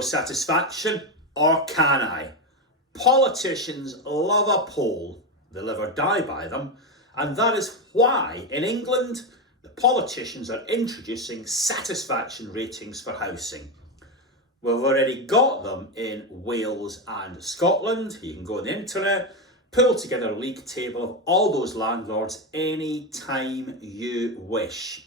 No satisfaction, or can I? Politicians love a poll, they live or die by them, and that is why in England the politicians are introducing satisfaction ratings for housing. We've already got them in Wales and Scotland. You can go on the internet, pull together a league table of all those landlords any time you wish.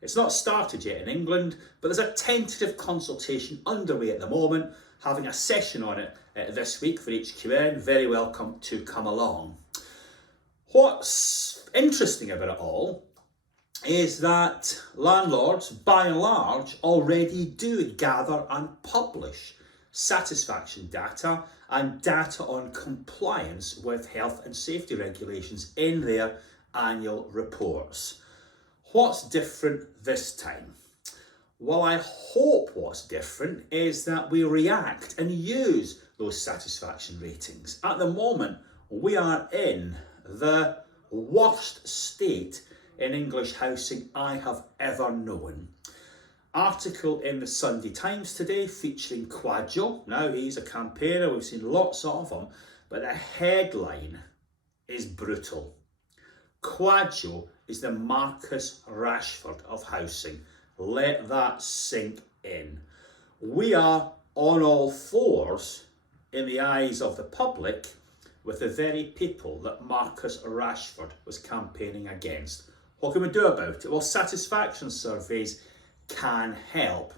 It's not started yet in England, but there's a tentative consultation underway at the moment, having a session on it this week for HQN. Very welcome to come along. What's interesting about it all is that landlords, by and large, already do gather and publish satisfaction data and data on compliance with health and safety regulations in their annual reports. What's different this time? Well, I hope what's different is that we react and use those satisfaction ratings. At the moment, we are in the worst state in English housing I have ever known. Article in the Sunday Times today featuring Quadjo. Now, he's a campaigner, we've seen lots of them, but the headline is brutal. Quadjo is the Marcus Rashford of housing. Let that sink in. We are on all fours in the eyes of the public with the very people that Marcus Rashford was campaigning against. What can we do about it? Well, satisfaction surveys can help.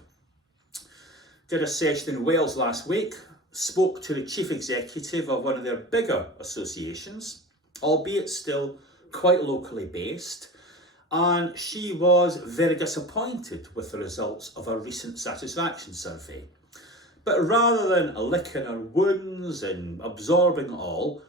Did a session in Wales last week, spoke to the chief executive of one of their bigger associations, albeit still quite locally based, and she was very disappointed with the results of a recent satisfaction survey. But rather than licking her wounds and absorbing it all,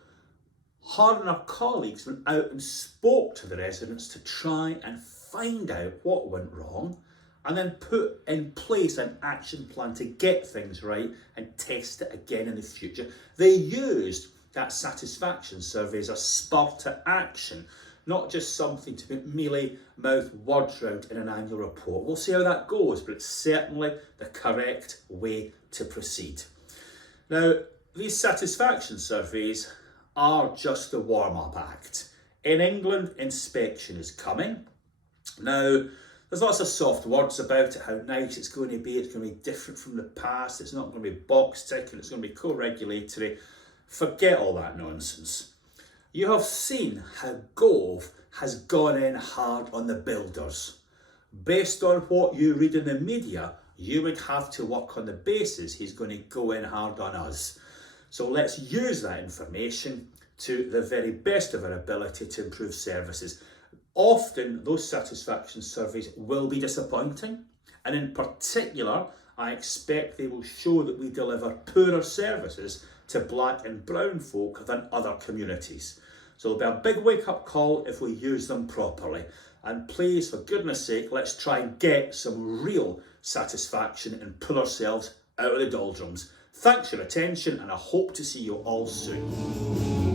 her and her colleagues went out and spoke to the residents to try and find out what went wrong and then put in place an action plan to get things right and test it again in the future. They used that satisfaction survey as a spur to action, not just something to merely mouth words out in an annual report. We'll see how that goes, but it's certainly the correct way to proceed. Now, these satisfaction surveys are just a warm-up act. In England, inspection is coming. Now, there's lots of soft words about it, how nice it's going to be. It's going to be different from the past. It's not going to be box ticking. It's going to be co-regulatory. Forget all that nonsense. You have seen how Gove has gone in hard on the builders. Based on what you read in the media, you would have to work on the basis he's going to go in hard on us. So let's use that information to the very best of our ability to improve services. Often those satisfaction surveys will be disappointing, and in particular, I expect they will show that we deliver poorer services to black and brown folk than other communities. So it'll be a big wake-up call if we use them properly. And please, for goodness sake, let's try and get some real satisfaction and pull ourselves out of the doldrums. Thanks for your attention, and I hope to see you all soon.